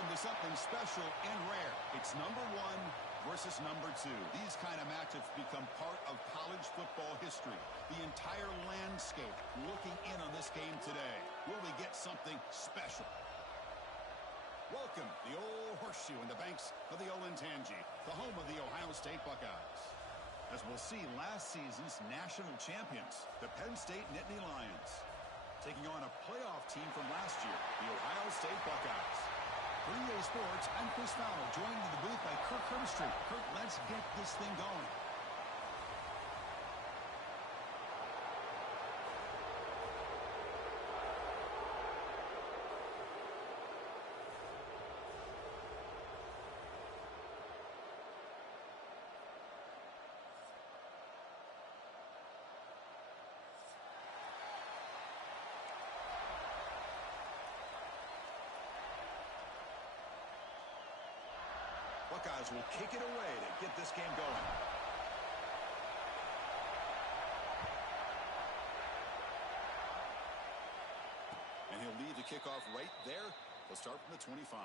them to something special and rare. It's number 1 versus number 2. These kind of matchups become part of college football history. The entire landscape looking in on this game today. Will we get something special? Welcome, the old horseshoe in the banks of the Olentangy, the home of the Ohio State Buckeyes. As we'll see, last season's national champions, the Penn State Nittany Lions, taking on a playoff team from last year, the Ohio State Buckeyes. For EA Sports, I'm Chris Fowler, joined in the booth by Kirk Herbstreit. Kirk, let's get this thing going. Buckeyes will kick it away to get this game going. And he'll lead the kickoff right there. He'll start from the 25.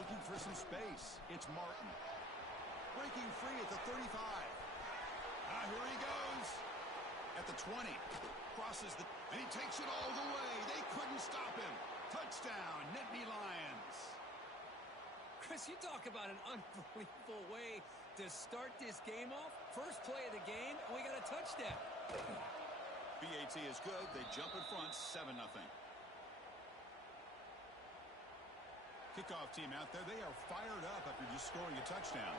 Looking for some space. It's Martin. Breaking free at the 35. Here he goes. At the 20. Crosses the... And he takes it all the way. They couldn't stop him. Touchdown, Nittany Lions. Chris, you talk about an unbelievable way to start this game off. First play of the game, and we got a touchdown. BAT is good. They jump in front, 7-0. Kickoff team out there, they are fired up after just scoring a touchdown.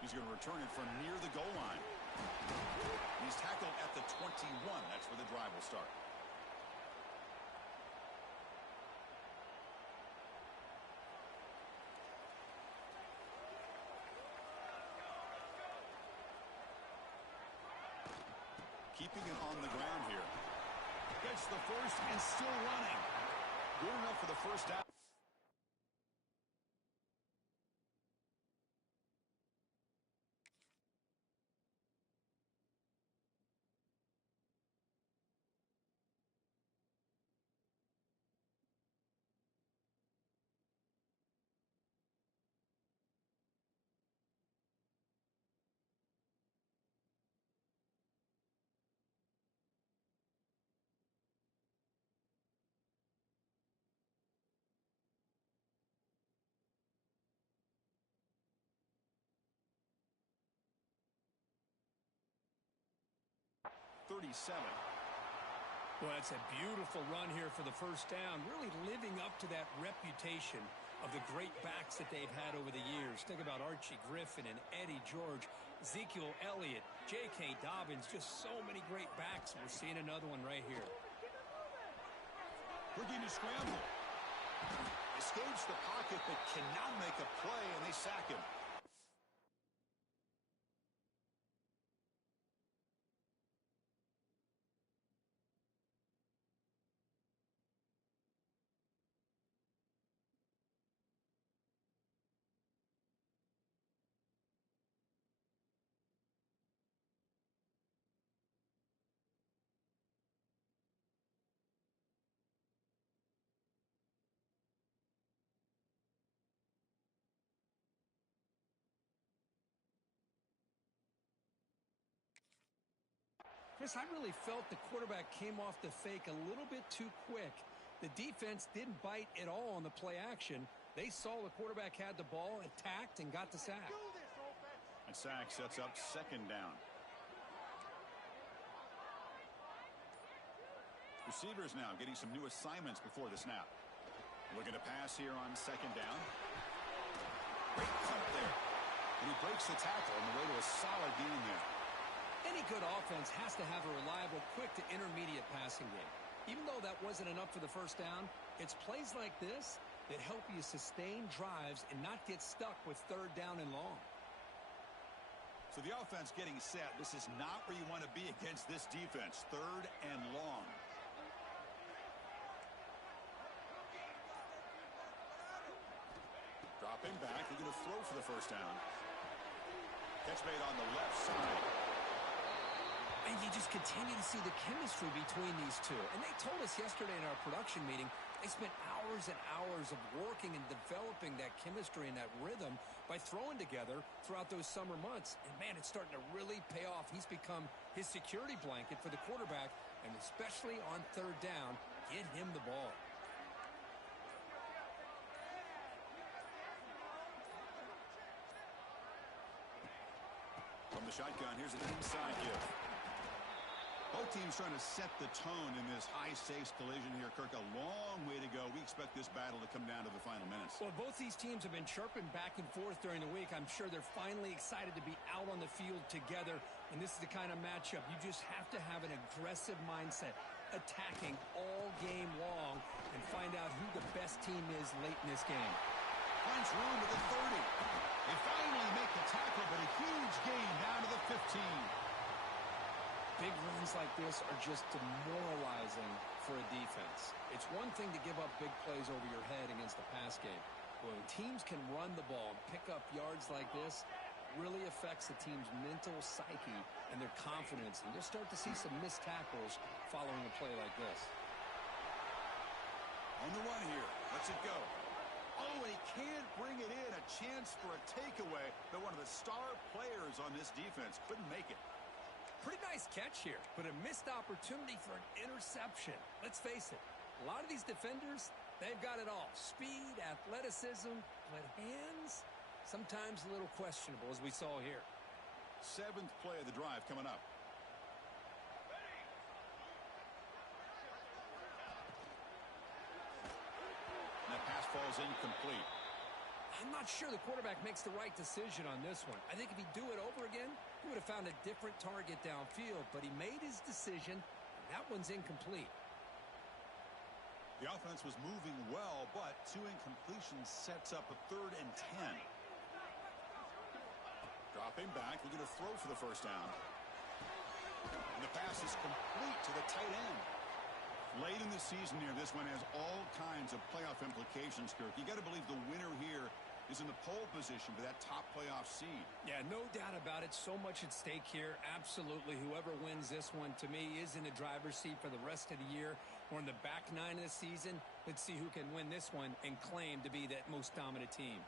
He's going to return it from near the goal line. He's tackled at the 21. That's where the drive will start. Keeping it on the ground here. Gets the first and still running. Good enough for the first down. Well, that's a beautiful run here for the first down, really living up to that reputation of the great backs that they've had over the years. Think about Archie Griffin and Eddie George, Ezekiel Elliott, J.K. Dobbins, just so many great backs. We're seeing another one right here. Looking to scramble. Escapes the pocket but cannot make a play, and they sack him. Chris, I really felt the quarterback came off the fake a little bit too quick. The defense didn't bite at all on the play action. They saw the quarterback had the ball, attacked, and got the sack. And sack sets up second down. Receivers now getting some new assignments before the snap. Looking to pass here on second down. Great cut there. And he breaks the tackle on the way to a solid gain there. Any good offense has to have a reliable, quick to intermediate passing game. Even though that wasn't enough for the first down, it's plays like this that help you sustain drives and not get stuck with third down and long. So the offense getting set. This is not where you want to be against this defense. 3rd and long. Dropping back. They're going to throw for the first down. Catch made on the left side. And you just continue to see the chemistry between these two. And they told us yesterday in our production meeting, they spent hours and hours of working and developing that chemistry and that rhythm by throwing together throughout those summer months. And, man, it's starting to really pay off. He's become his security blanket for the quarterback, and especially on 3rd down, get him the ball. From the shotgun, here's an inside give. Both teams trying to set the tone in this high-stakes collision here. Kirk, a long way to go. We expect this battle to come down to the final minutes. Well, both these teams have been chirping back and forth during the week. I'm sure they're finally excited to be out on the field together, and this is the kind of matchup. You just have to have an aggressive mindset, attacking all game long, and find out who the best team is late in this game. Finds room at the 30. They finally make the tackle, but a huge gain down to the 15. Big runs like this are just demoralizing for a defense. It's one thing to give up big plays over your head against the pass game. But when teams can run the ball and pick up yards like this, it really affects the team's mental psyche and their confidence. And you'll start to see some missed tackles following a play like this. On the run here. Lets it go. Oh, and he can't bring it in. A chance for a takeaway. But one of the star players on this defense couldn't make it. Pretty nice catch here, but a missed opportunity for an interception. Let's face it, a lot of these defenders, they've got it all. Speed, athleticism, but hands, sometimes a little questionable, as we saw here. 7th play of the drive coming up. And that pass falls incomplete. I'm not sure the quarterback makes the right decision on this one. I think if he'd do it over again, he would have found a different target downfield, but he made his decision, and that one's incomplete. The offense was moving well, but 2 incompletions sets up a 3rd and 10. Dropping back, looking to throw for the first down. And the pass is complete to the tight end. Late in the season here, this one has all kinds of playoff implications, Kirk. You got to believe the winner here is in the pole position for that top playoff seed. Yeah, no doubt about it. So much at stake here. Absolutely. Whoever wins this one, to me, is in the driver's seat for the rest of the year. We're in the back 9 of the season. Let's see who can win this one and claim to be that most dominant team.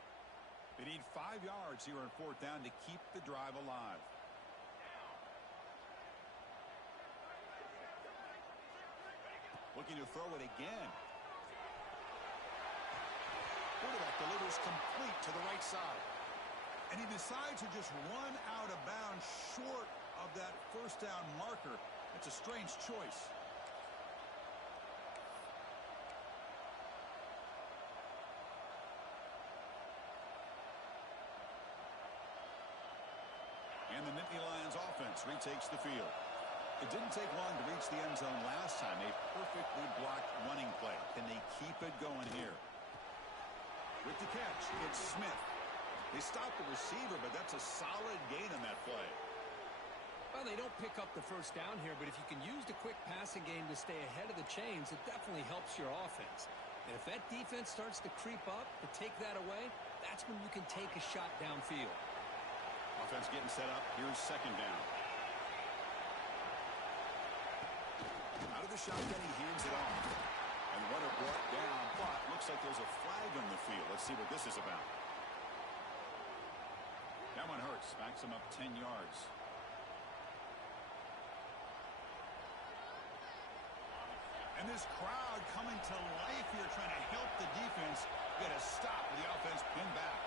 They need 5 yards here on 4th down to keep the drive alive. Looking to throw it again. Quarterback delivers complete to the right side. And he decides to just run out of bounds short of that first down marker. That's a strange choice. And the Nittany Lions offense retakes the field. It didn't take long to reach the end zone last time. A perfectly blocked running play. Can they keep it going here? With the catch, it's Smith. They stopped the receiver, but that's a solid gain on that play. Well, they don't pick up the first down here, but if you can use the quick passing game to stay ahead of the chains, it definitely helps your offense. And if that defense starts to creep up, to take that away, that's when you can take a shot downfield. Offense getting set up. Here's 2nd down. Out of the shotgun, he hands it off. And runner brought down, but looks like there's a flag on the field. Let's see what this is about. That one hurts. Backs him up 10 yards. And this crowd coming to life here, trying to help the defense get a stop with the offense pinned back.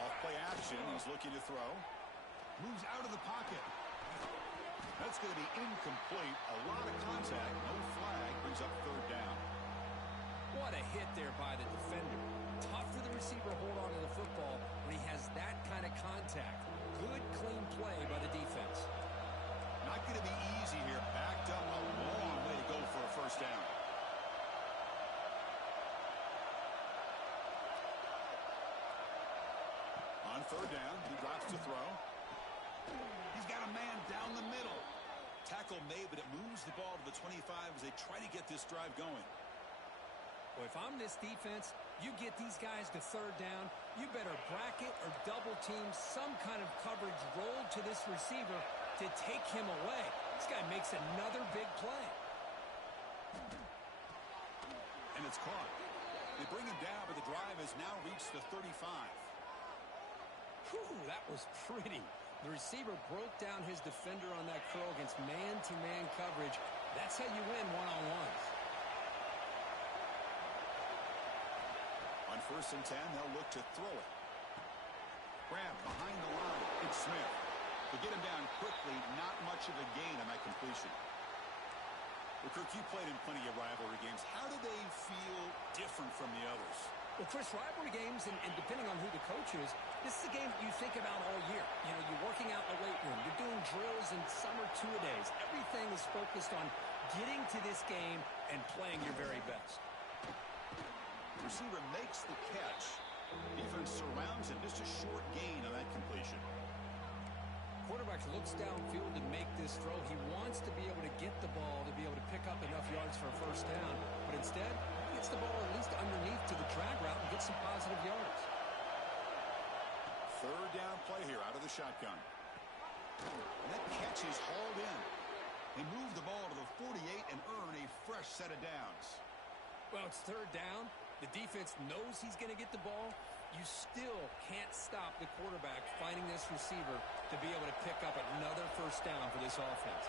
Off play action. He's looking to throw. Moves out of the pocket. That's going to be incomplete. A lot of contact. No flag. Brings up 3rd down. What a hit there by the defender. Tough for the receiver to hold on to the football when he has that kind of contact. Good, clean play by the defense. Not going to be easy here. Backed up a long way to go for a first down. On third down. He drops to throw. He's got a man down the middle. Tackle made, but it moves the ball to the 25 as they try to get this drive going. Well, if I'm this defense, you get these guys to third down, you better bracket or double team some kind of coverage roll to this receiver to take him away. This guy makes another big play. And it's caught. They bring him down, but the drive has now reached the 35. Whew, that was pretty. The receiver broke down his defender on that curl against man-to-man coverage. That's how you win one-on-ones. On 1st and 10, they'll look to throw it. Grab behind the line. It's Smith. To get him down quickly, not much of a gain on that completion. Well, Kirk, you played in plenty of rivalry games. How do they feel different from the others? Well, Chris, rivalry games, and depending on who the coach is, this is a game you think about all year. You know, you're working out in the weight room. You're doing drills in summer two-a-days. Everything is focused on getting to this game and playing your very best. Receiver makes the catch. Defense surrounds him. Just a short gain on that completion. Quarterback looks downfield to make this throw. He wants to be able to get the ball to be able to pick up enough yards for a first down. But instead, he gets the ball at least underneath to the drag route and gets some positive yards. Third down play here out of the shotgun. And that catch is hauled in. They move the ball to the 48 and earn a fresh set of downs. Well, it's third down. The defense knows he's going to get the ball. You still can't stop the quarterback finding this receiver to be able to pick up another first down for this offense.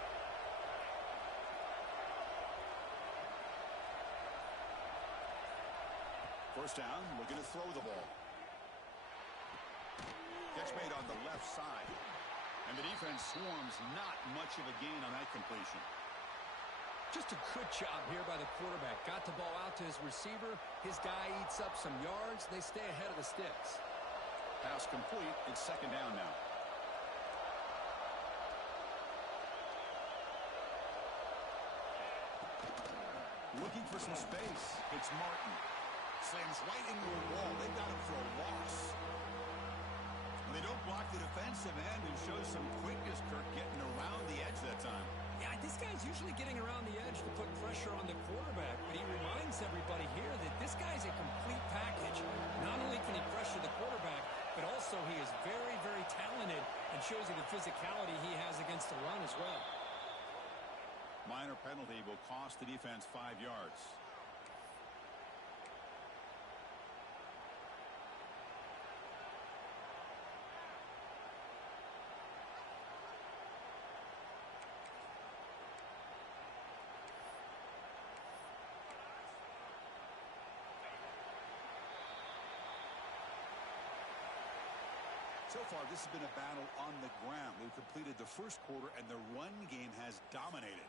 First down, looking to throw the ball. Catch made on the left side. And the defense swarms, not much of a gain on that completion. Just a good job here by the quarterback. Got the ball out to his receiver. His guy eats up some yards. They stay ahead of the sticks. Pass complete. It's second down now. Looking for some space. It's Martin. Slams right into a wall. They've got him for a loss. And they don't block the defensive end and shows some quickness, Kirk, getting around the edge that time. Yeah, this guy's usually getting around the edge to put pressure on the quarterback, but he reminds everybody here that this guy's a complete package. Not only can he pressure the quarterback, but also he is very, very talented and shows you the physicality he has against the run as well. Minor penalty will cost the defense 5 yards. So far, this has been a battle on the ground. They've completed the first quarter, and the run game has dominated.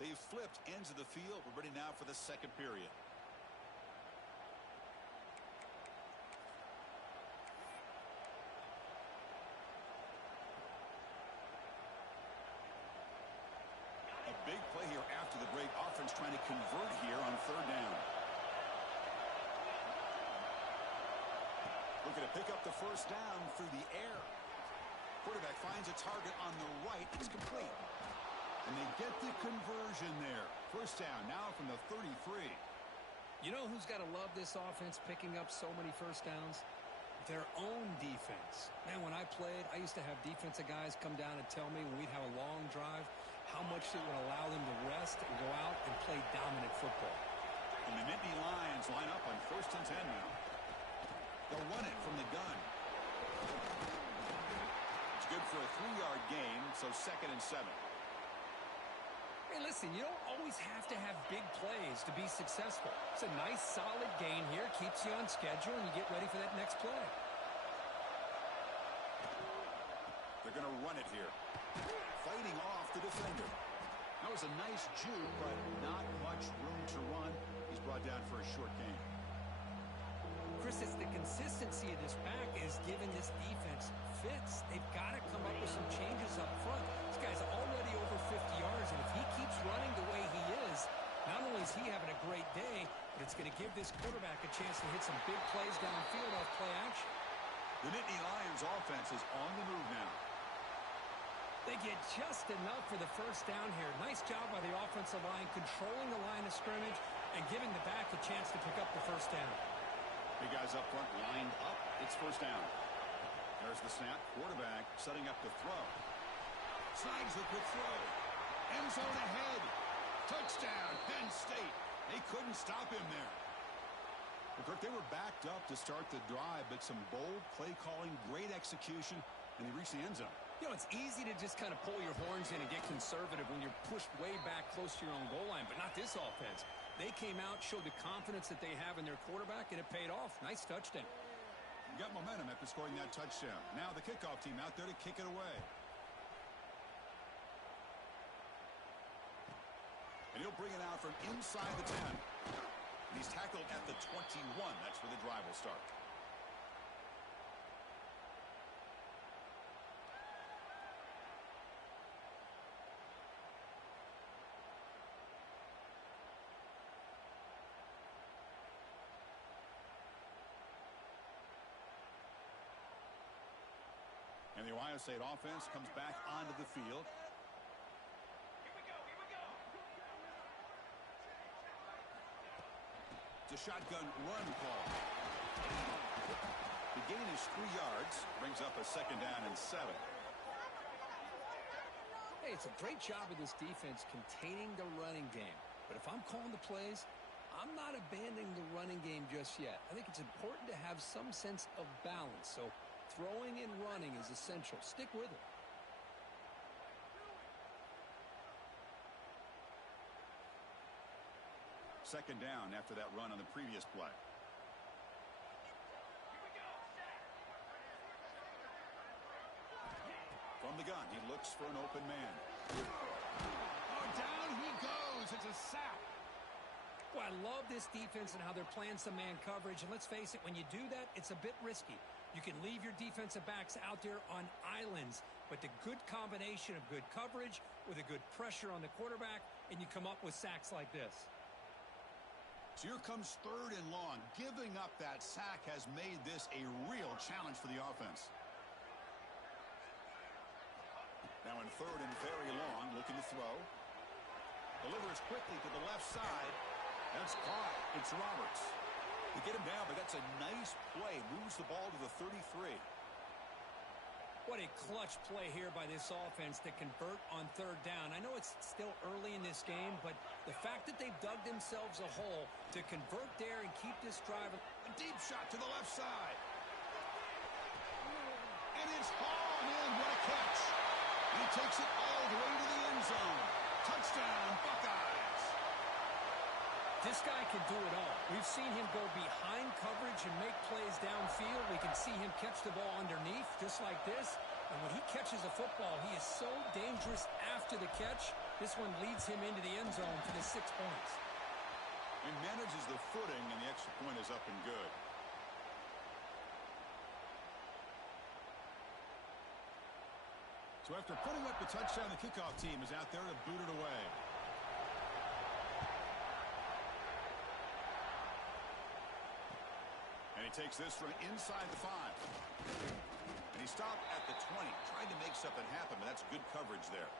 They've flipped ends of the field. We're ready now for the second period. A big play here after the break. Offense trying to convert here on third down. Looking to pick up the first down through the air. Quarterback finds a target on the right. It's complete. And they get the conversion there. First down now from the 33. You know who's got to love this offense picking up so many first downs? Their own defense. Man, when I played, I used to have defensive guys come down and tell me when we'd have a long drive how much it would allow them to rest and go out and play dominant football. And the Nittany Lions line up on 1st and 10 now. They'll run it from the gun. It's good for a 3-yard gain, so 2nd and 7. Hey, listen, you don't always have to have big plays to be successful. It's a nice, solid gain here. Keeps you on schedule, and you get ready for that next play. They're going to run it here. Fighting off the defender. That was a nice juke, but not much room to run. He's brought down for a short gain. Chris, it's the consistency of this back is giving this defense fits. They've got to come up with some changes up front. This guy's already over 50 yards, and if he keeps running the way he is, not only is he having a great day, but it's going to give this quarterback a chance to hit some big plays downfield off play action. The Nittany Lions offense is on the move now. They get just enough for the first down here. Nice job by the offensive line, controlling the line of scrimmage and giving the back a chance to pick up the first down. Big guys up front lined up. It's first down. There's the snap. Quarterback setting up the throw. Slides the quick throw. End zone ahead. Touchdown, Penn State. They couldn't stop him there. Well, Kirk, they were backed up to start the drive, but some bold play calling, great execution, and they reached the end zone. You know, it's easy to just kind of pull your horns in and get conservative when you're pushed way back close to your own goal line, but not this offense. They came out, showed the confidence that they have in their quarterback, and it paid off. Nice touchdown. Got momentum after scoring that touchdown. Now the kickoff team out there to kick it away. And he'll bring it out from inside the 10. And he's tackled at the 21. That's where the drive will start. And the Ohio State offense comes back onto the field. It's a shotgun run call. The gain is 3 yards. Brings up a second down and 7. Hey, it's a great job of this defense containing the running game. But if I'm calling the plays, I'm not abandoning the running game just yet. I think it's important to have some sense of balance. So throwing and running is essential. Stick with it. Second down after that run on the previous play. From the gun, he looks for an open man. Oh, down he goes. It's a sack. Well, I love this defense and how they're playing some man coverage. And let's face it, when you do that, it's a bit risky. You can leave your defensive backs out there on islands, but the good combination of good coverage with a good pressure on the quarterback, and you come up with sacks like this. So here comes third and long. Giving up that sack has made this a real challenge for the offense. Now in third and very long, looking to throw. Delivers quickly to the left side. That's caught. It's Roberts. They get him down, but that's a nice play. Moves the ball to the 33. What a clutch play here by this offense to convert on third down. I know it's still early in this game, but the fact that they've dug themselves a hole to convert there and keep this drive. A deep shot to the left side. And it's hauled in. What a catch. And he takes it all the way to the end zone. Touchdown, Buckeyes. This guy can do it all. We've seen him go behind coverage and make plays downfield. We can see him catch the ball underneath just like this. And when he catches a football, he is so dangerous after the catch. This one leads him into the end zone for the 6 points. And manages the footing, and the extra point is up and good. So after putting up the touchdown, the kickoff team is out there to boot it away. And he takes this from inside the 5. And he stopped at the 20. Tried to make something happen, but that's good coverage there.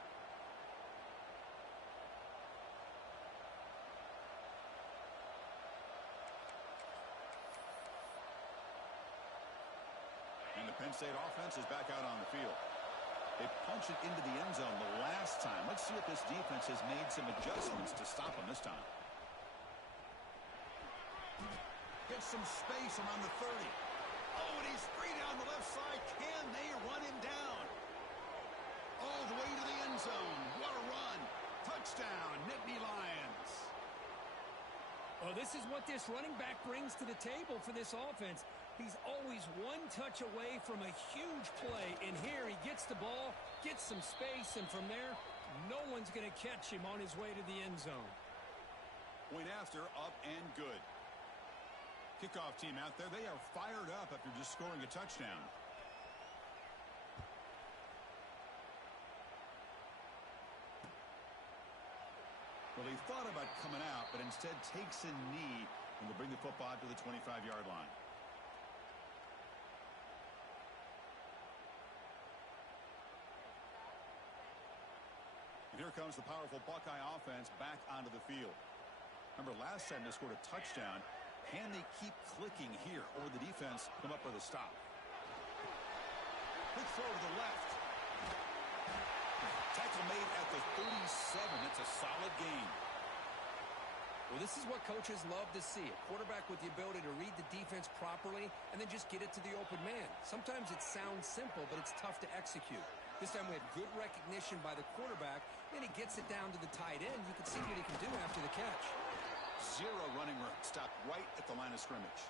And the Penn State offense is back out on the field. They punch it into the end zone the last time. Let's see if this defense has made some adjustments to stop them this time. Gets some space around the 30. Oh, and he's free down the left side. Can they run him down? All the way to the end zone. What a run. Touchdown, Nittany Lions. Well, this is what this running back brings to the table for this offense. He's always one touch away from a huge play. And here he gets the ball, gets some space, and from there, no one's going to catch him on his way to the end zone. Point after, up and good. Kickoff team out there, they are fired up after just scoring a touchdown. Well, he thought about coming out, but instead takes a knee and will bring the football to the 25-yard line. here comes the powerful Buckeye offense back onto the field. Remember, last time they scored a touchdown. Can they keep clicking here, or will the defense come up with a stop? Quick throw to the left. Tackle made at the 37. It's a solid gain. Well, this is what coaches love to see. A quarterback with the ability to read the defense properly and then just get it to the open man. Sometimes it sounds simple, but it's tough to execute. This time we had good recognition by the quarterback. Then he gets it down to the tight end. You can see what he can do after the catch. Zero running room. Stopped right at the line of scrimmage.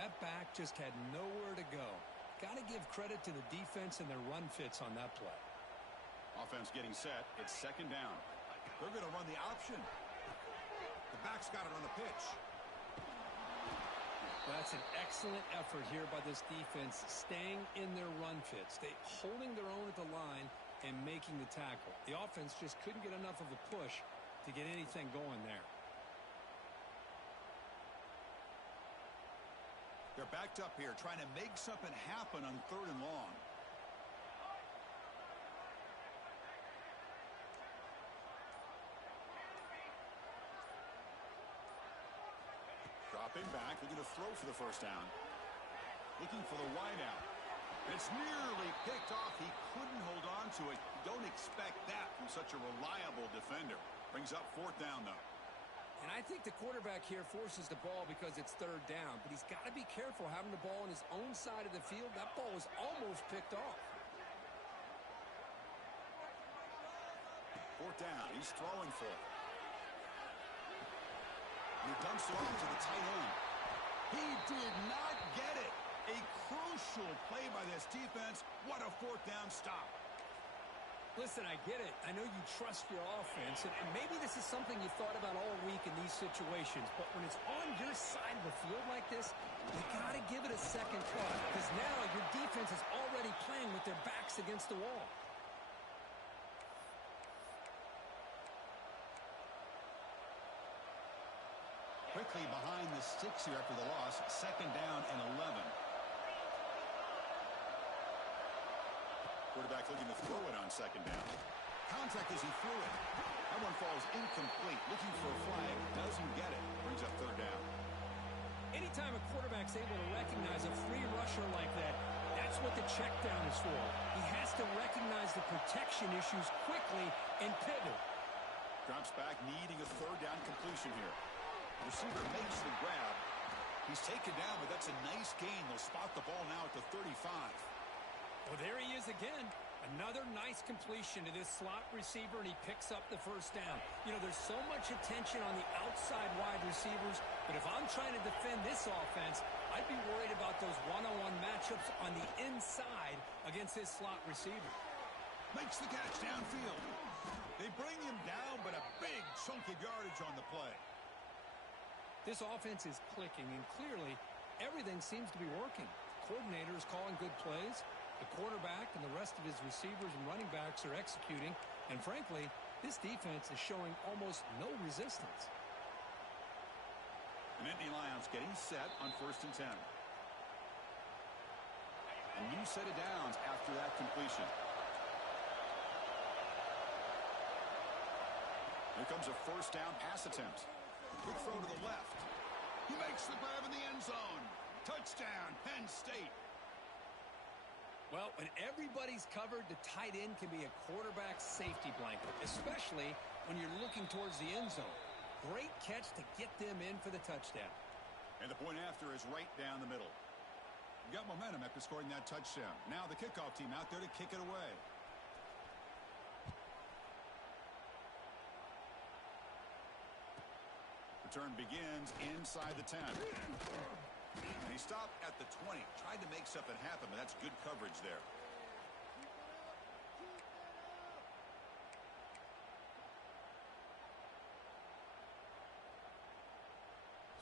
That back just had nowhere to go. Got to give credit to the defense and their run fits on that play. Offense getting set. It's second down. They're going to run the option. The back's got it on the pitch. That's an excellent effort here by this defense, staying in their run fits. They holding their own at the line and making the tackle. The offense just couldn't get enough of a push to get anything going there. They're backed up here, trying to make something happen on 3rd and long. Dropping back, looking to throw for the first down. Looking for the wideout. It's nearly picked off. He couldn't hold on to it. You don't expect that from such a reliable defender. Brings up 4th down, though. And I think the quarterback here forces the ball because it's 3rd down. But he's got to be careful having the ball on his own side of the field. That ball was almost picked off. 4th down. He's throwing for it. And he dumps it off to the tight end. He did not get it. A crucial play by this defense. What a 4th down stop. Listen, I get it. I know you trust your offense, and maybe this is something you thought about all week in these situations, but when it's on your side of the field like this, you got to give it a second thought, because now your defense is already playing with their backs against the wall. Quickly behind the sticks here after the loss. 2nd down and 11. Quarterback looking to throw it on 2nd down. Contact as he threw it. That one falls incomplete. Looking for a flag. Doesn't get it. Brings up 3rd down. Anytime a quarterback's able to recognize a free rusher like that, that's what the check down is for. He has to recognize the protection issues quickly and pivot. Drops back, needing a 3rd down completion here. Receiver makes the grab. He's taken down, but that's a nice gain. They'll spot the ball now at the 35. Well, there he is again. Another nice completion to this slot receiver, and he picks up the 1st down. You know, there's so much attention on the outside wide receivers, but if I'm trying to defend this offense, I'd be worried about those one-on-one matchups on the inside against this slot receiver. Makes the catch downfield. They bring him down, but a big chunk of yardage on the play. This offense is clicking, and clearly everything seems to be working. The coordinator is calling good plays. The quarterback and the rest of his receivers and running backs are executing. And frankly, this defense is showing almost no resistance. The Nittany Lions getting set on 1st and 10. A new set of downs after that completion. Here comes a 1st down pass attempt. Quick throw to the left. He makes the grab in the end zone. Touchdown, Penn State. Well, when everybody's covered, the tight end can be a quarterback's safety blanket, especially when you're looking towards the end zone. Great catch to get them in for the touchdown. And the point after is right down the middle. You got momentum after scoring that touchdown. Now the kickoff team out there to kick it away. Return begins inside the 10. And he stopped at the 20. Tried to make something happen, but that's good coverage there.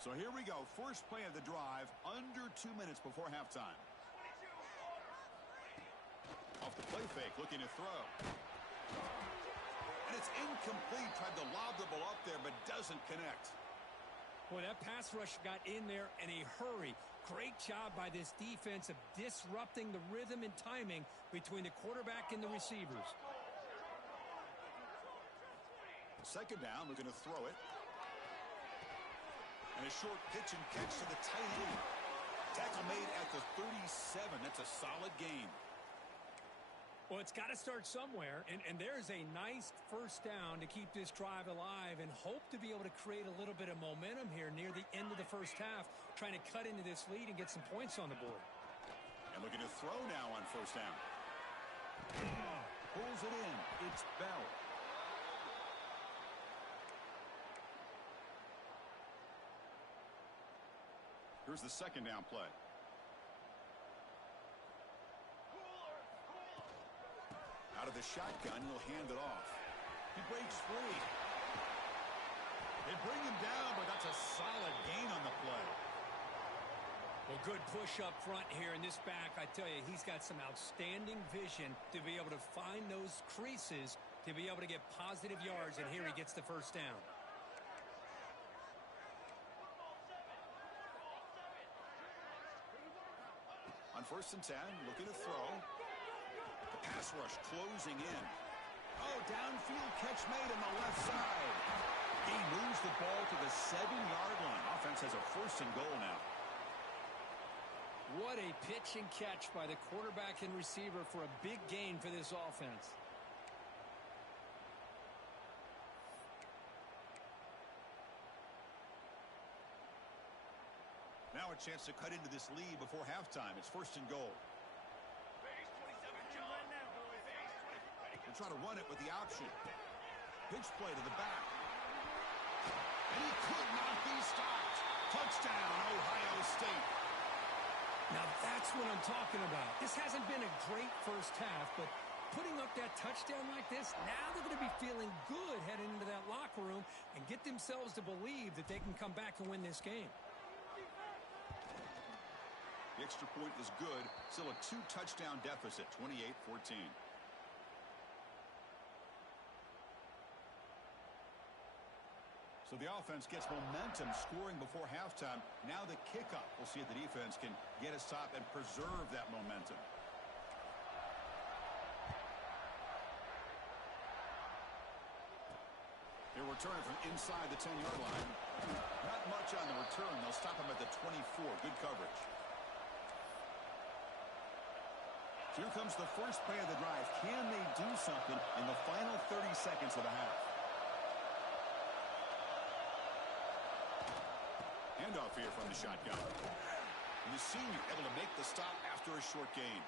So here we go. First play of the drive, under 2 minutes before halftime. Off the play fake, looking to throw. And it's incomplete. Tried to lob the ball up there, but doesn't connect. Boy, that pass rush got in there in a hurry. Great job by this defense of disrupting the rhythm and timing between the quarterback and the receivers. Second down, we're going to throw it. And a short pitch and catch to the tight end. Tackle made at the 37. That's a solid gain. Well, it's got to start somewhere, and there's a nice first down to keep this drive alive and hope to be able to create a little bit of momentum here near the end of the first half, trying to cut into this lead and get some points on the board. And looking to throw now on first down. Pulls it in. It's Bell. Here's the second down play. Out of the shotgun, he'll hand it off. He breaks free. They bring him down, but that's a solid gain on the play. Well, good push up front here in this back. I tell you, he's got some outstanding vision to be able to find those creases to be able to get positive yards, and here he gets the first down. On 1st and 10, looking to throw. The pass rush closing in. Oh, downfield catch made on the left side. He moves the ball to the 7-yard line. Offense has a 1st and goal now. What a pitch and catch by the quarterback and receiver for a big gain for this offense. Now a chance to cut into this lead before halftime. It's 1st and goal. They'll try to run it with the option. Pitch play to the back. And he could not be stopped. Touchdown, Ohio State. Now that's what I'm talking about. This hasn't been a great first half, but putting up that touchdown like this, now they're going to be feeling good heading into that locker room and get themselves to believe that they can come back and win this game. The extra point is good. Still a 2-touchdown deficit, 28-14. So the offense gets momentum scoring before halftime. Now the kickoff. We'll see if the defense can get a stop and preserve that momentum. They're returning from inside the 10-yard line. Not much on the return. They'll stop him at the 24. Good coverage. Here comes the first play of the drive. Can they do something in the final 30 seconds of the half? Handoff here from the shotgun. And the senior able to make the stop after a short gain.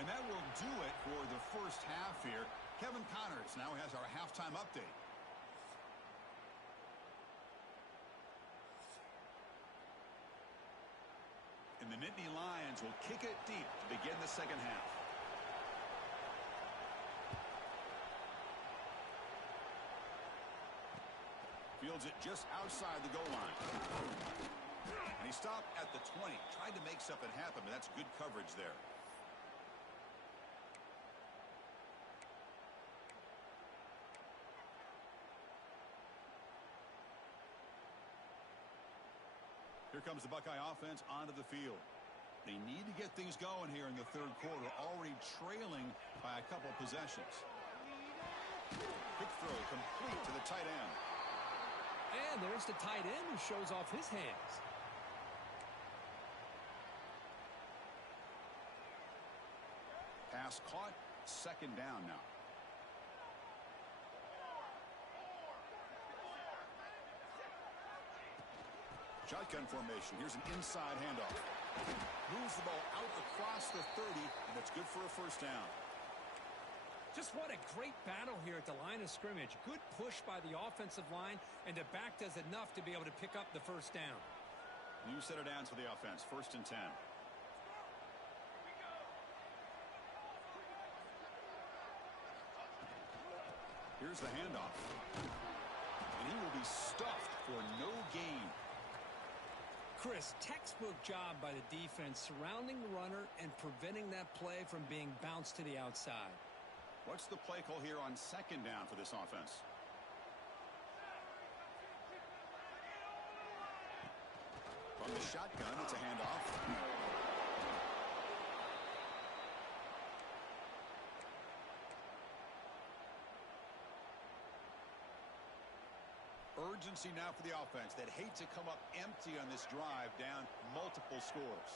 And that will do it for the first half here. Kevin Connors now has our halftime update. And the Nittany Lions will kick it deep to begin the second half. Fields it just outside the goal line. And he stopped at the 20. Tried to make something happen, but that's good coverage there. Here comes the Buckeye offense onto the field. They need to get things going here in the third quarter, already trailing by a couple possessions. Quick throw complete to the tight end. And there's the tight end who shows off his hands. Pass caught, second down now. Shotgun formation. Here's an inside handoff. Moves the ball out across the 30, and that's good for a first down. Just what a great battle here at the line of scrimmage. Good push by the offensive line, and the back does enough to be able to pick up the first down. New set of downs for the offense. 1st and 10. Here's the handoff. And he will be stuffed for no gain. Chris, textbook job by the defense surrounding the runner and preventing that play from being bounced to the outside. What's the play call here on second down for this offense? From the shotgun, it's a handoff. urgency now for the offense. They'd hate to come up empty on this drive, down multiple scores.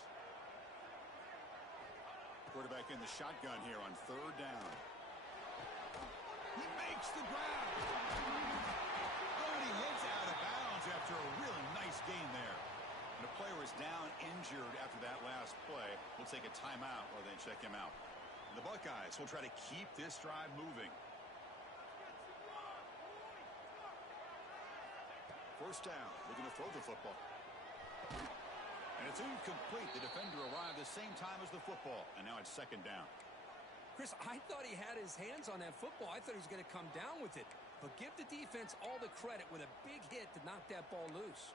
Quarterback in the shotgun here on third down. He makes the grab. Oh, and he heads out of bounds after a really nice gain there. And a player is down injured after that last play. We'll take a timeout while they check him out. And the Buckeyes will try to keep this drive moving. First down, looking to throw the football. And it's incomplete. The defender arrived the same time as the football. And now it's second down. Chris, I thought he had his hands on that football. I thought he was going to come down with it. But give the defense all the credit with a big hit to knock that ball loose.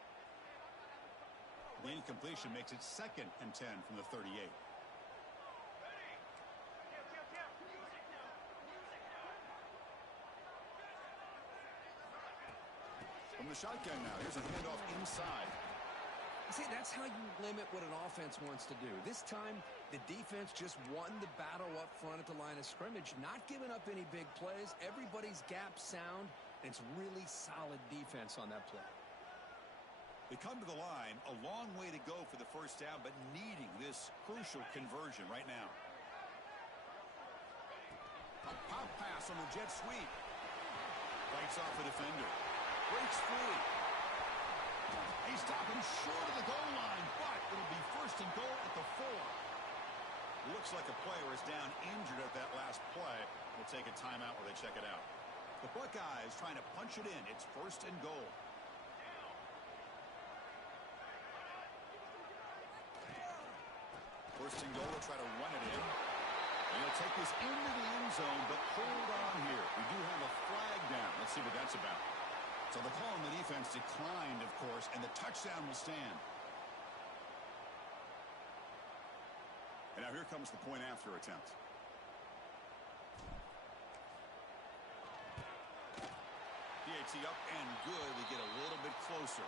The incompletion makes it 2nd and 10 from the 38. From the shotgun now, here's a handoff inside. See, that's how you limit what an offense wants to do. This time, the defense just won the battle up front at the line of scrimmage, not giving up any big plays. Everybody's gap sound, and it's really solid defense on that play. They come to the line, a long way to go for the first down, but needing this crucial conversion right now. A pop pass on the jet sweep. Fights off the defender. Breaks free. He's stopping short of the goal line, but it'll be first and goal at the 4. Looks like a player is down injured at that last play. We'll take a timeout while they check it out. The Buckeyes trying to punch it in. It's first and goal. First and goal, they'll try to run it in. And he'll take this into the end zone, but hold on here. We do have a flag down. Let's see what that's about. So the call on the defense declined, of course, and the touchdown will stand. And now here comes the point after attempt. PAT up and good. We get a little bit closer.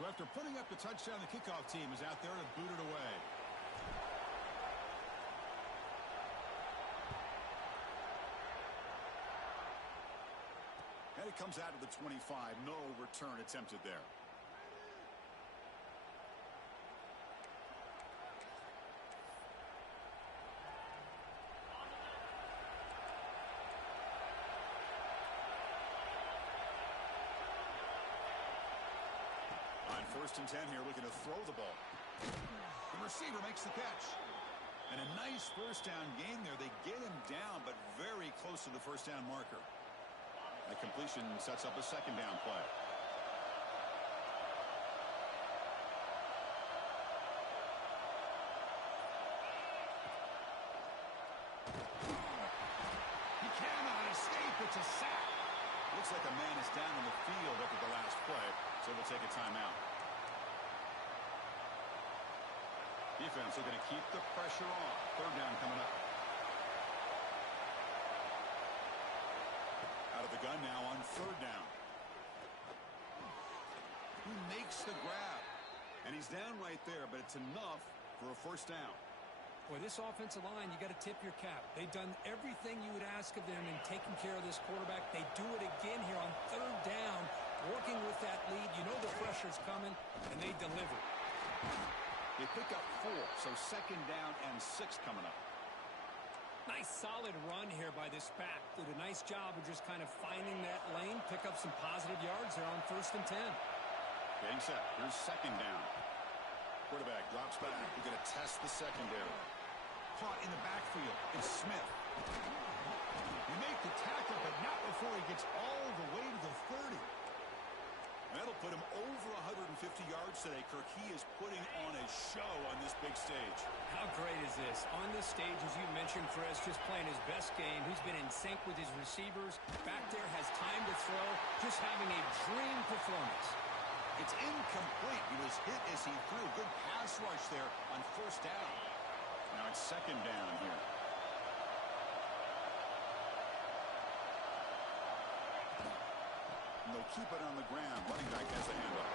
So after putting up the touchdown, the kickoff team is out there to boot it away. And it comes out of the 25. No return attempted there. On first and 10 here, looking to throw the ball. The receiver makes the catch. And a nice first down gain there. They get him down, but very close to the first down marker. That completion sets up a second down play. He cannot escape. It's a sack. Looks like a man is down on the field after the last play, so we'll take a timeout. Defense looking to keep the pressure on. Third down coming up. Out of the gun now on third down. He makes the grab. And he's down right there, but it's enough for a first down. Boy, this offensive line, you got to tip your cap. They've done everything you would ask of them in taking care of this quarterback. They do it again here on third down, working with that lead. You know the pressure's coming, and they deliver. They pick up 4, so second down and 6 coming up. Nice solid run here by this back. Did a nice job of just kind of finding that lane, pick up some positive yards there on first and 10. Getting set. Here's second down. Quarterback drops back. We're going to test the secondary. Caught in the backfield. It's Smith. He made the tackle, but not before he gets all the way to the 30. That'll put him over 150 yards today. Kirk, he is putting on a show on this big stage. How great is this? On this stage, as you mentioned, Chris, just playing his best game. He's been in sync with his receivers. Back there, has time to throw. Just having a dream performance. It's incomplete. He was hit as he threw. Good pass rush there on first down. Now it's second down here. And they'll keep it on the ground. Running back has the handoff.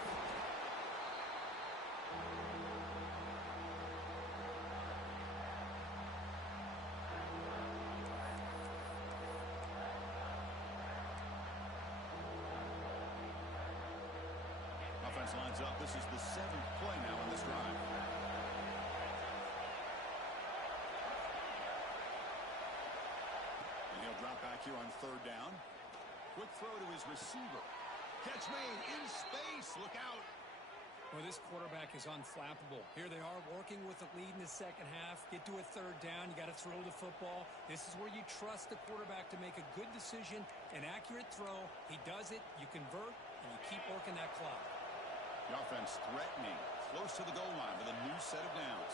offense lines up. This is the 7th play now in this drive. And he'll drop back here on 3rd down. Quick throw to his receiver. Catch made in space. Look out. Well, this quarterback is unflappable. Here they are working with the lead in the second half. Get to a 3rd down. You got to throw the football. This is where you trust the quarterback to make a good decision, an accurate throw. He does it. You convert, and you keep working that clock. The offense threatening, close to the goal line with a new set of downs.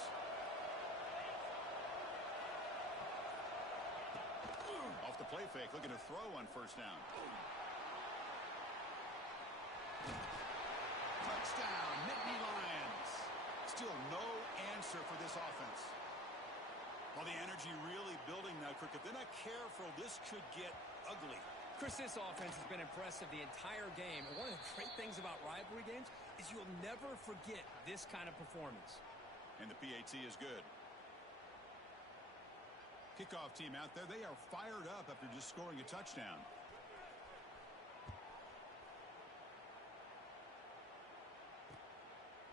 Off the play fake, looking to throw on 1st down. Touchdown, Nittany Lions. Still no answer for this offense. Well, the energy really building now, Kirk. If they're not careful, this could get ugly. Chris, this offense has been impressive the entire game. And one of the great things about rivalry games is you'll never forget this kind of performance. And the PAT is good. Kickoff team out there, they are fired up after just scoring a touchdown.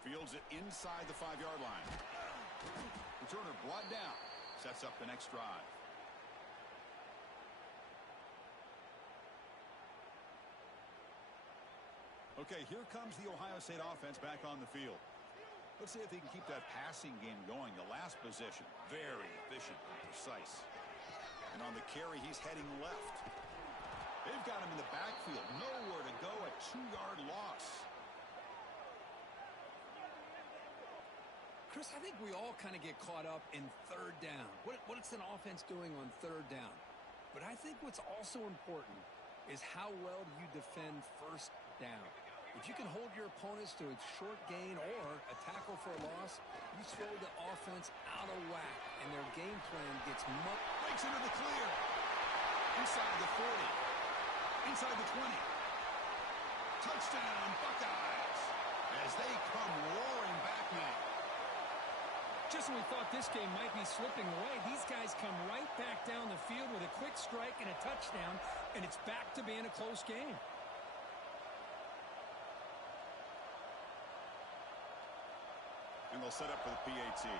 Fields it inside the 5-yard line. Returner brought down. Sets up the next drive. Okay, here comes the Ohio State offense back on the field. Let's see if they can keep that passing game going. The last possession, very efficient and precise. And on the carry, he's heading left. They've got him in the backfield. Nowhere to go, a 2-yard loss. Chris, I think we all kind of get caught up in 3rd down. What's an offense doing on 3rd down? But I think what's also important is how well do you defend 1st down. If you can hold your opponents to a short gain or a tackle for a loss, you throw the offense out of whack, and their game plan gets mucked. Breaks into the clear. Inside the 40. Inside the 20. Touchdown, Buckeyes. As they come roaring back now. Just when we thought this game might be slipping away, these guys come right back down the field with a quick strike and a touchdown, and it's back to being a close game. And they'll set up for the PAT. The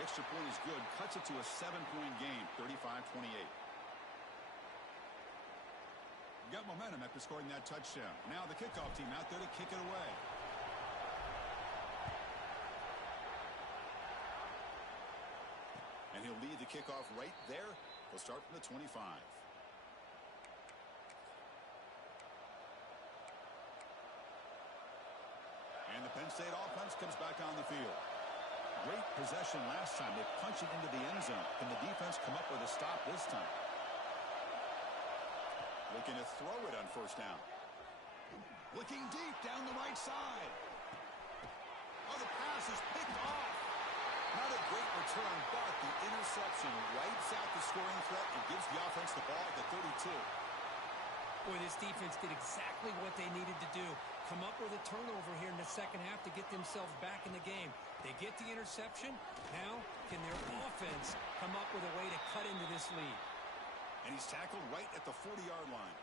extra point is good. Cuts it to a 7-point game, 35-28. Got momentum after scoring that touchdown. Now the kickoff team out there to kick it away. And he'll lead the kickoff right there. He'll start from the 25. And the Penn State offense comes back on the field. Great possession last time. They punch it into the end zone. Can the defense come up with a stop this time? Looking to throw it on 1st down. Looking deep down the right side. Oh, the pass is picked off. Not a great return, but the interception wipes out the scoring threat and gives the offense the ball at the 32. Boy, this defense did exactly what they needed to do. Come up with a turnover here in the second half to get themselves back in the game. They get the interception. Now, can their offense come up with a way to cut into this lead? And he's tackled right at the 40-yard line.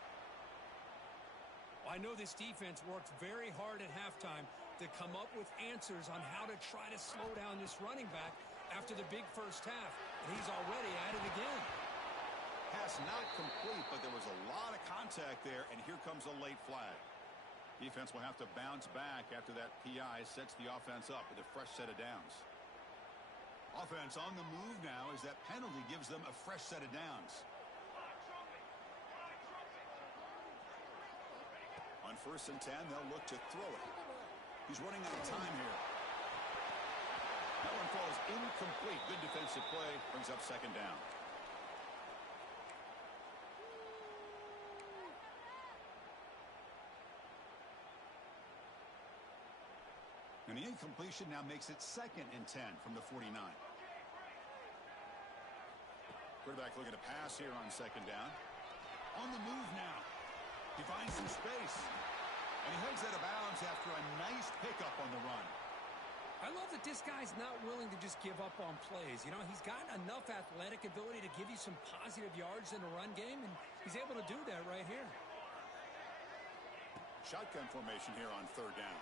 Well, I know this defense worked very hard at halftime to come up with answers on how to try to slow down this running back after the big first half. And he's already at it again. Pass not complete, but there was a lot of contact there, and here comes a late flag. Defense will have to bounce back after that PI sets the offense up with a fresh set of downs. Offense on the move now as that penalty gives them a fresh set of downs. On 1st and 10, they'll look to throw it. He's running out of time here. That one falls incomplete. Good defensive play. Brings up 2nd down. And the incompletion now makes it 2nd and 10 from the 49. Quarterback looking to pass here on 2nd down. On the move now. He finds some space. And he heads out of bounds after a nice pickup on the run. I love that this guy's not willing to just give up on plays. You know, he's got enough athletic ability to give you some positive yards in the run game, and he's able to do that right here. Shotgun formation here on third down.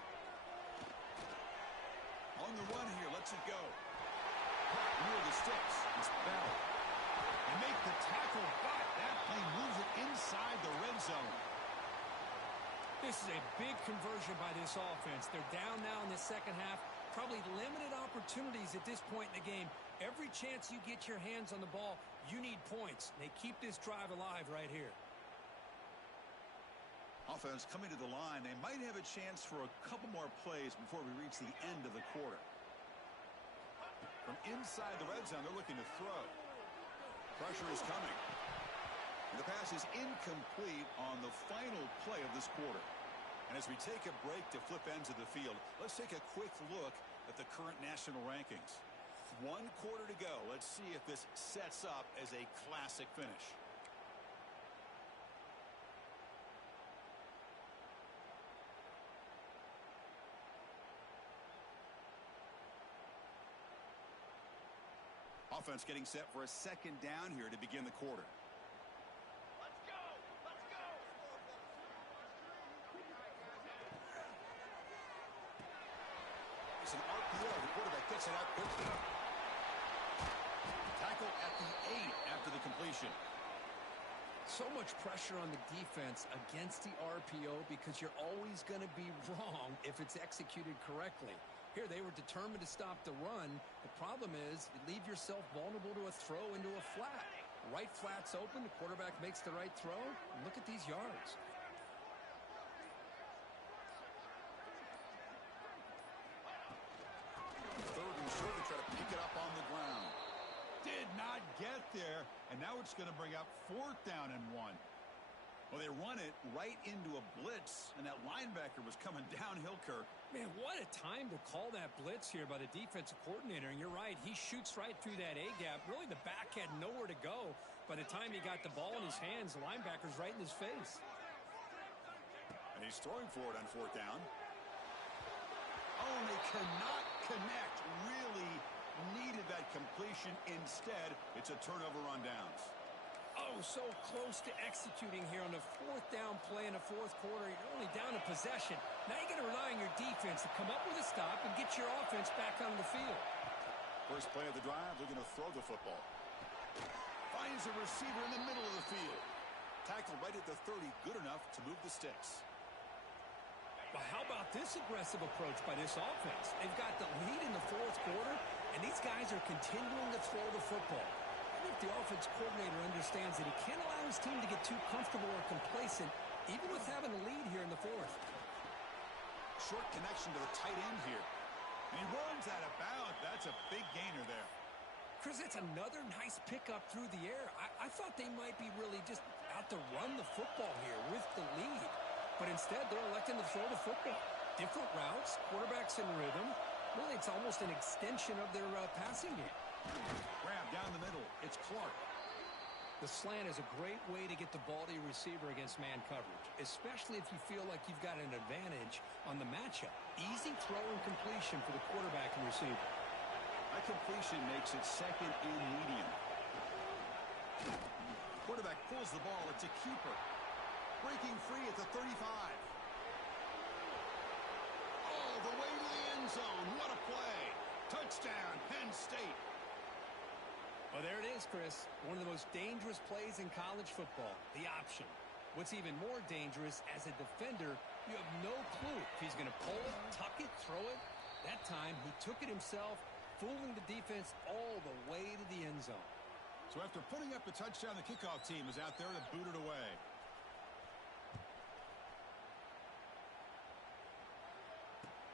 On the run here, lets it go. Caught near the sticks. It's Bell. They make the tackle, but that play moves it inside the red zone. This is a big conversion by this offense. They're down now in the second half. Probably limited opportunities at this point in the game. Every chance you get your hands on the ball, you need points. They keep this drive alive right here. Offense coming to the line. They might have a chance for a couple more plays before we reach the end of the quarter. From inside the red zone, they're looking to throw. Pressure is coming. The pass is incomplete on the final play of this quarter. And as we take a break to flip ends of the field, let's take a quick look at the current national rankings. 1 quarter to go. Let's see if this sets up as a classic finish. Offense getting set for a second down here to begin the quarter. It's an RPO. The quarterback gets it out quickly. Tackle at the 8 after the completion. So much pressure on the defense against the RPO because you're always going to be wrong if it's executed correctly. Here, they were determined to stop the run. The problem is you leave yourself vulnerable to a throw into a flat. Right flat's open. The quarterback makes the right throw. Look at these yards. Third and short to try to pick it up on the ground. Did not get there, and now it's going to bring up 4th down and 1. Well, they run it right into a blitz, and that linebacker was coming downhill, Kirk. Man, what a time to call that blitz here by the defensive coordinator. And you're right, he shoots right through that A-gap. Really, the back had nowhere to go. By the time he got the ball in his hands, the linebacker's right in his face. And he's throwing for it on 4th down. Oh, and they cannot connect. Really needed that completion. Instead, it's a turnover on downs. Oh, so close to executing here on the 4th down play in the 4th quarter. You're only down a possession. Now you're going to rely on your defense to come up with a stop and get your offense back on the field. First play of the drive, they're going to throw the football. Finds a receiver in the middle of the field. Tackle right at the 30, good enough to move the sticks. Well, how about this aggressive approach by this offense? They've got the lead in the 4th quarter, and these guys are continuing to throw the football. I think the offense coordinator understands that he can't allow his team to get too comfortable or complacent, even with having a lead here in the 4th. Short connection to the tight end here. And he runs out of bounds. That's a big gainer there. Chris, that's another nice pickup through the air. I thought they might be really just out to run the football here with the lead. But instead, they're electing to throw the football. Different routes, quarterbacks in rhythm. Really, it's almost an extension of their passing game. Grab down the middle. It's Clark. The slant is a great way to get the ball to your receiver against man coverage, especially if you feel like you've got an advantage on the matchup. Easy throw and completion for the quarterback and receiver. That completion makes it 2nd and medium. Quarterback pulls the ball. It's a keeper. Breaking free at the 35. Oh, the way to the end zone. What a play. Touchdown, Penn State. Well, there it is, Chris. One of the most dangerous plays in college football, the option. What's even more dangerous, as a defender, you have no clue if he's going to pull it, tuck it, throw it. That time, he took it himself, fooling the defense all the way to the end zone. So after putting up the touchdown, the kickoff team is out there to boot it away.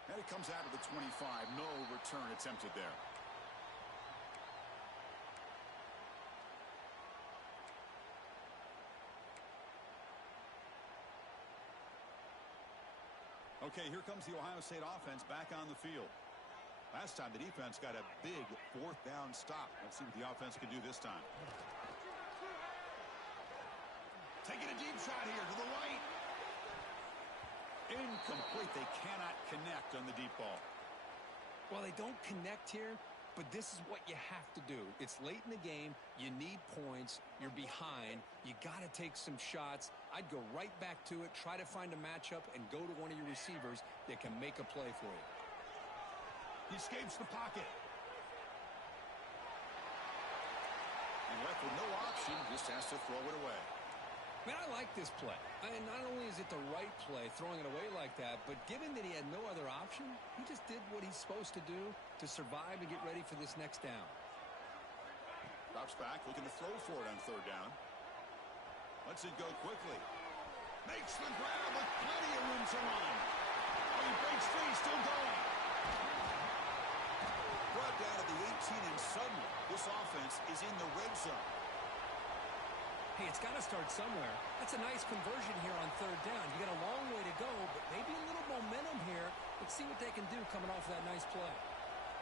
And it comes out of the 25. No return attempted there. Okay, here comes the Ohio State offense back on the field. Last time the defense got a big 4th down stop. Let's see what the offense can do this time. Taking a deep shot here to the right. Incomplete. They cannot connect on the deep ball. Well, they don't connect here, but this is what you have to do. It's late in the game. You need points. You're behind. You got to take some shots. I'd go right back to it, try to find a matchup, and go to one of your receivers that can make a play for you. He escapes the pocket. And left with no option, just has to throw it away. Man, I like this play. And not only is it the right play, throwing it away like that, but given that he had no other option, he just did what he's supposed to do to survive and get ready for this next down. Drops back, looking to throw for it on third down. Lets it go quickly. Makes the grab with plenty of room to run. Oh, he breaks free, still going. Brought down to the 18, and suddenly this offense is in the red zone. Hey, it's got to start somewhere. That's a nice conversion here on third down. You got a long way to go, but maybe a little momentum here. Let's see what they can do coming off that nice play.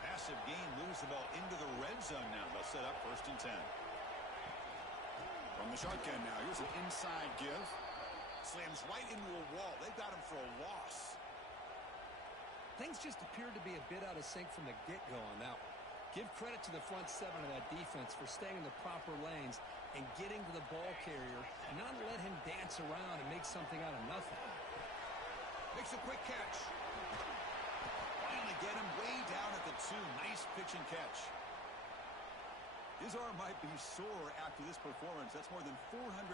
Passive gain moves the ball into the red zone now. They'll set up 1st and 10. From the shotgun now, here's an inside give. Slams right into a wall. They've got him for a loss. Things just appear to be a bit out of sync from the get-go on that one. Give credit to the front seven of that defense for staying in the proper lanes and getting to the ball carrier and not let him dance around and make something out of nothing. Makes a quick catch. Finally get him way down at the 2. Nice pitch and catch. His arm might be sore after this performance. That's more than 450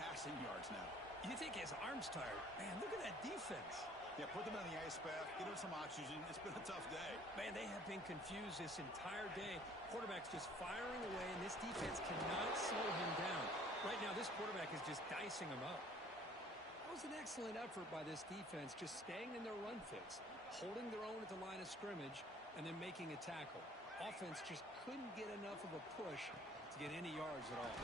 passing yards now. You think his arm's tired? Man, look at that defense. Yeah, put them on the ice bath, get them some oxygen. It's been a tough day. Man, they have been confused this entire day. Quarterback's just firing away, and this defense cannot slow him down. Right now, this quarterback is just dicing him up. That was an excellent effort by this defense, just staying in their run fits, holding their own at the line of scrimmage, and then making a tackle. Offense just couldn't get enough of a push to get any yards at all.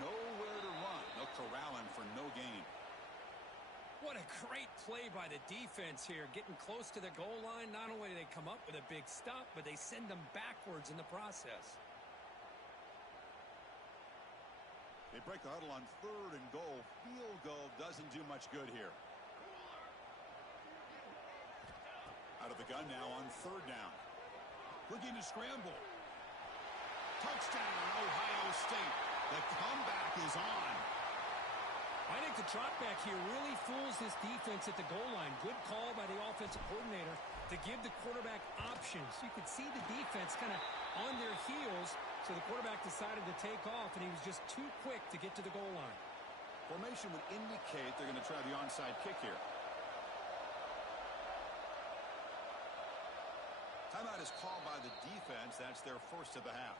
Nowhere to run. They'll corral him for no gain. What a great play by the defense here. Getting close to the goal line, not only do they come up with a big stop, but they send them backwards in the process. They break the huddle on 3rd and goal. Field goal doesn't do much good here. Out of the gun now on 3rd down. Looking to scramble. Touchdown, Ohio State. The comeback is on. I think the drop back here really fools this defense at the goal line. Good call by the offensive coordinator to give the quarterback options. You could see the defense kind of on their heels, so the quarterback decided to take off, and he was just too quick to get to the goal line. Formation would indicate they're going to try the onside kick here. Timeout is called by the defense. That's their first of the half.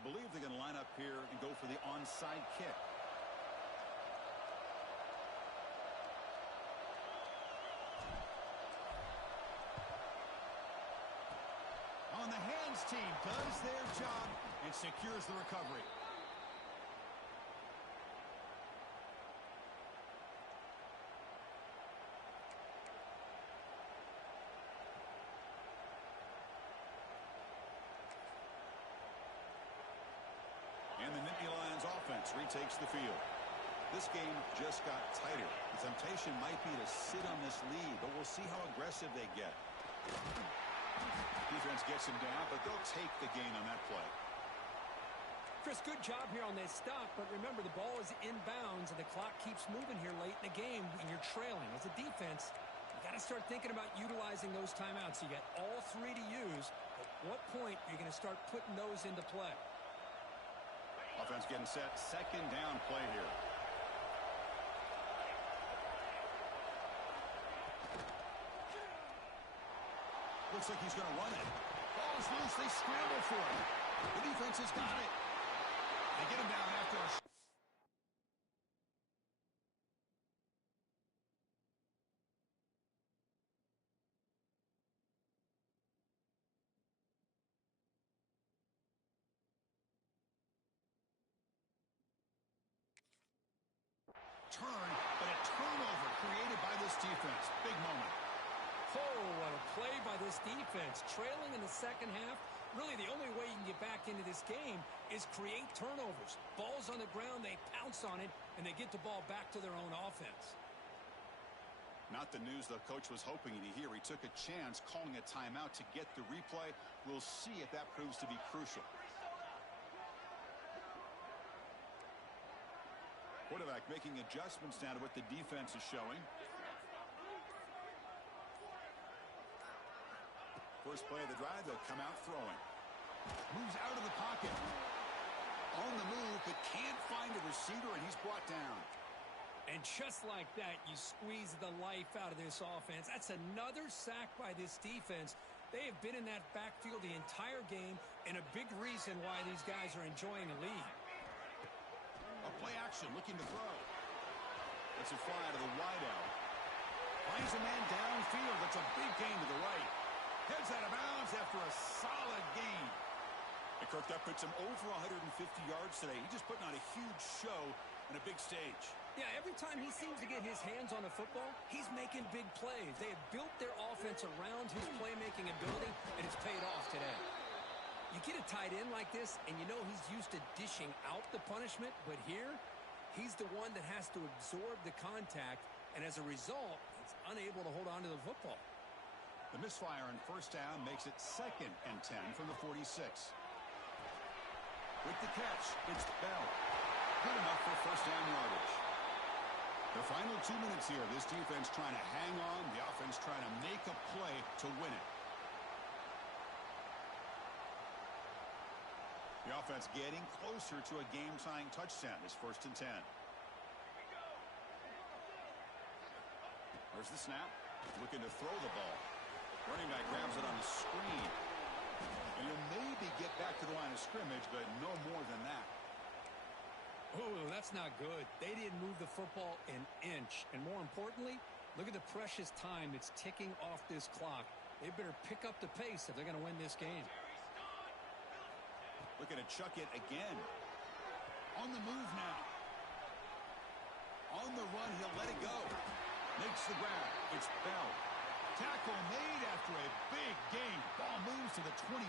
I believe they're going to line up here and go for the onside kick. On the hands team does their job and secures the recovery. And the Nittany Lions offense retakes the field. This game just got tighter. The temptation might be to sit on this lead, but we'll see how aggressive they get. Defense gets him down, but they'll take the gain on that play. Chris, good job here on that stop, but remember the ball is inbounds and the clock keeps moving here late in the game and you're trailing. As a defense, you got to start thinking about utilizing those timeouts. You got all 3 to use. At what point are you going to start putting those into play? Offense getting set. 2nd down play here. Looks like he's going to run it. Ball is loose. They scramble for it. The defense has got it. They get him down after a turn, but a turnover created by this defense. Big moment. Oh, what a play by this defense. Trailing in the second half. Really, the only way you can get back into this game is create turnovers. Ball's on the ground, they pounce on it, and they get the ball back to their own offense. Not the news the coach was hoping to hear. He took a chance calling a timeout to get the replay. We'll see if that proves to be crucial. Quarterback making adjustments now to what the defense is showing. First play of the drive, they'll come out throwing. Moves out of the pocket. On the move, but can't find a receiver, and he's brought down. And just like that, you squeeze the life out of this offense. That's another sack by this defense. They have been in that backfield the entire game, and a big reason why these guys are enjoying a lead. A play action, looking to throw. That's a fly to the wideout. Finds a man downfield. That's a big gain to the right. Heads out of bounds after a solid gain. And Kirk, that puts him over 150 yards today. He's just putting on a huge show on a big stage. Yeah, every time he seems to get his hands on the football, he's making big plays. They have built their offense around his playmaking ability, and it's paid off today. You get a tight end like this, and you know he's used to dishing out the punishment, but here, he's the one that has to absorb the contact, and as a result, he's unable to hold on to the football. The misfire on first down makes it 2nd and 10 from the 46. With the catch, it's Bell. Good enough for first down yardage. The final 2 minutes here, this defense trying to hang on, the offense trying to make a play to win it. The offense getting closer to a game-tying touchdown. It's 1st and 10. There's the snap. Looking to throw the ball. Running back grabs it on the screen. And he'll maybe get back to the line of scrimmage, but no more than that. Oh, that's not good. They didn't move the football an inch. And more importantly, look at the precious time that's ticking off this clock. They better pick up the pace if they're going to win this game. Looking to chuck it again. On the move now. On the run, he'll let it go. Makes the grab. It's Bell. Tackle made after a big gain. Ball moves to the 21.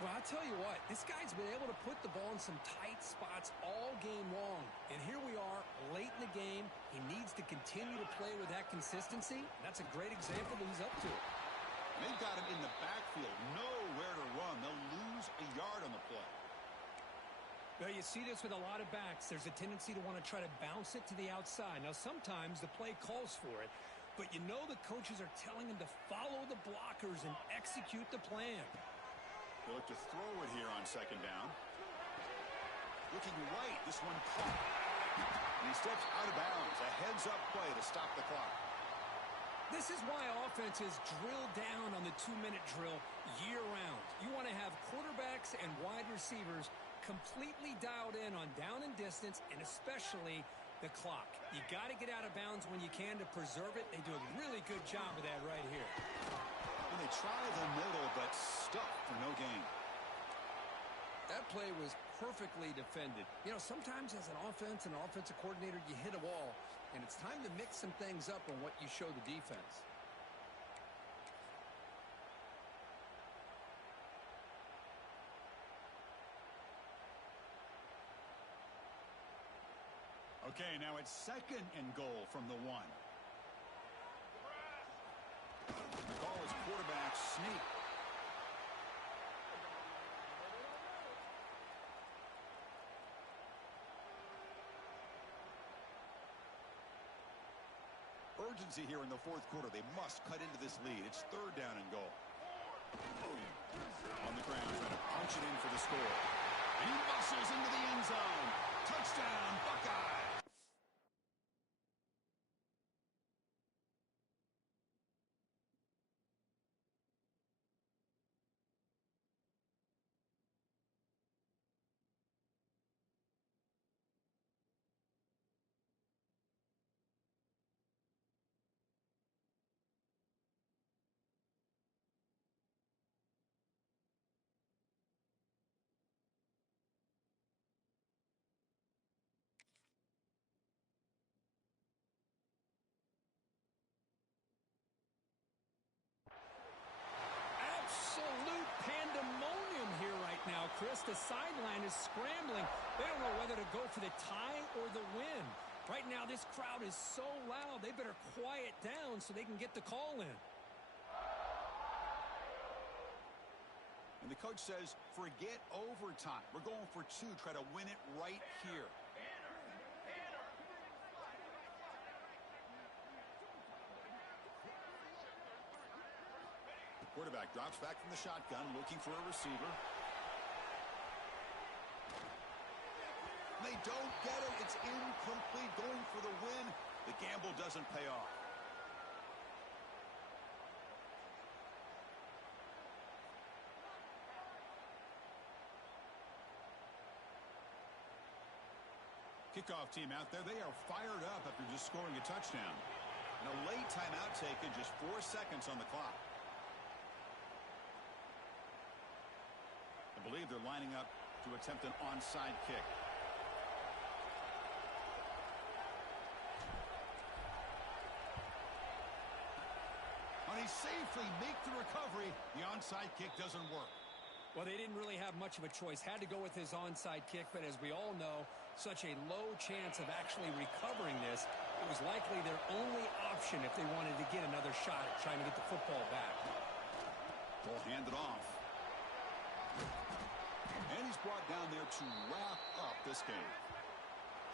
Well, I'll tell you what, this guy's been able to put the ball in some tight spots all game long. And here we are, late in the game. He needs to continue to play with that consistency. That's a great example that he's up to it. They've got him in the backfield. Nowhere to run. They'll lose a yard on the play. Well, you see this with a lot of backs. There's a tendency to want to try to bounce it to the outside. Now, sometimes the play calls for it, but you know the coaches are telling him to follow the blockers and execute the plan. They look to throw it here on 2nd down. Looking right, this one caught. And he steps out of bounds. A heads-up play to stop the clock. This is why offenses drill down on the 2-minute drill year-round. You want to have quarterbacks and wide receivers completely dialed in on down and distance, and especially the clock. You got to get out of bounds when you can to preserve it. They do a really good job of that right here. And they try the middle, but stuck for no gain. That play was perfectly defended. You know, sometimes as an offense and offensive coordinator, you hit a wall, and it's time to mix some things up on what you show the defense. Okay, now it's 2nd and goal from the 1. The call is quarterback sneak. Urgency here in the 4th quarter. They must cut into this lead. It's 3rd down and goal. On the ground, trying to punch it in for the score. And he muscles into the end zone. Touchdown, Buckeye. Chris. The sideline is scrambling. They don't know whether to go for the tie or the win. Right now, this crowd is so loud, they better quiet down so they can get the call in. And the coach says, forget overtime. We're going for two. Try to win it right here. The quarterback drops back from the shotgun, looking for a receiver. They don't get it. It's incomplete. Going for the win. The gamble doesn't pay off. Kickoff team out there. They are fired up after just scoring a touchdown. And a late timeout taken, just 4 seconds on the clock. I believe they're lining up to attempt an onside kick. He safely make the recovery. The onside kick doesn't work. Well, they didn't really have much of a choice. Had to go with his onside kick, but as we all know, such a low chance of actually recovering this. It was likely their only option if they wanted to get another shot at trying to get the football back. Ball handed off. And he's brought down there to wrap up this game.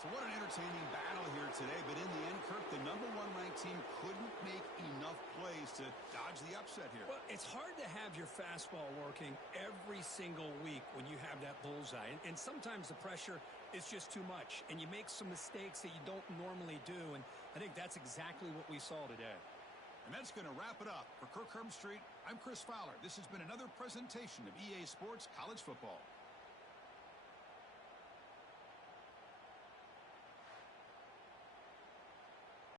So what an entertaining battle here today. But in the end, Kirk, the #1 ranked team couldn't make enough plays to dodge the upset here. Well, it's hard to have your fastball working every single week when you have that bullseye. And sometimes the pressure is just too much. And you make some mistakes that you don't normally do. And I think that's exactly what we saw today. And that's going to wrap it up. For Kirk Herbstreit, I'm Chris Fowler. This has been another presentation of EA Sports College Football.